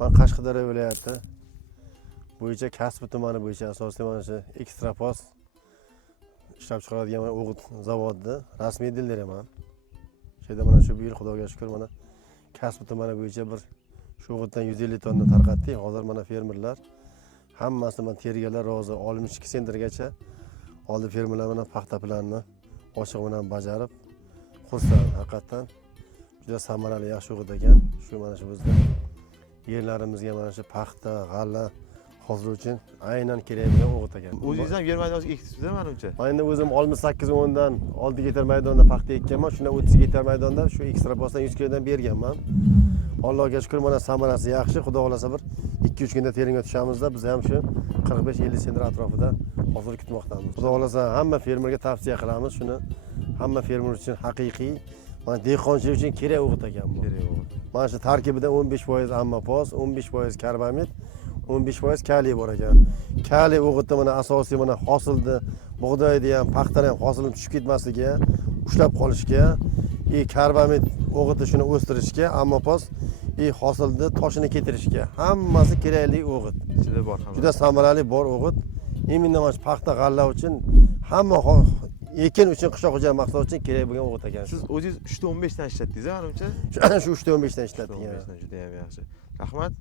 Men Qashqadaryo viloyati bo'yicha Kasbi tumani bo'yicha asosiy mana shu ekstrapos ishlab chiqaradigan mana o'g'it zavodida rasmiy dildiraman. Shu yerda mana shu yil Xudoga shukr mana Kasbi tumani bo'yicha bir shu o'g'itdan 150 tonna tarqatdik. Hozir mana fermerlar hammasi mana tergalar rozi 62 sentrgacha oldi fermerlar mana paxta planini ochiq bilan bajarib xursand haqiqatan. Juda samarali yaxshi o'g'it ekan. Shu mana shu bizda yerlarimizga mana shu paxta, g'alla hozir uchun aynan kerak bo'lgan o'g'it ekan. O'zingiz ham yer maydoniga ekibsiz-da menimcha. Men endi o'zim 68 o'ndan 6 gektar maydonda paxta ekkanman. Shundan 30 gektar maydonda shu ekstraposdan 100 kilodan berganman. Allohga shukr, mana samarasi yaxshi. Xudo xolasa bir 2-3 kunda terimga tushamiz-da, biz ham shu 45-50 sentr atrofida hozir kutmoqdamiz. Xudo xolasa hamma fermerga tavsiya qilamiz shuni. Hamma fermer uchun haqiqiy, mana dehqonchilik uchun kerak o'g'it ekan bu. Kerak o'g'it. Mana shu tarkibida 15% ammopos, 15% karbamid, 15% kaliy bor ekan. Kaliy o'g'itda mana asosiy mana hosilni, bug'doyni ham, paxtani ham hosilni tushib ketmasligiga, ushlab qolishga, karbamid o'g'itni shuni o'stirishga, ammopos hosilni toshini ketirishga hammasi kerakli o'g'it. Ichida bor hamma. Juda samarali bor o'g'it. Imminda mana paxta g'alla uchun hamma ekin uchun qishloq xo'jalik maqsadi uchun kerak bo'lgan o'g'it ekan. Siz o'zingiz 3 ta 15 dan ishlatdingiz-a menimcha? Shu 3 ta 15 dan ishlatdik. Juda ham yaxshi. Rahmat.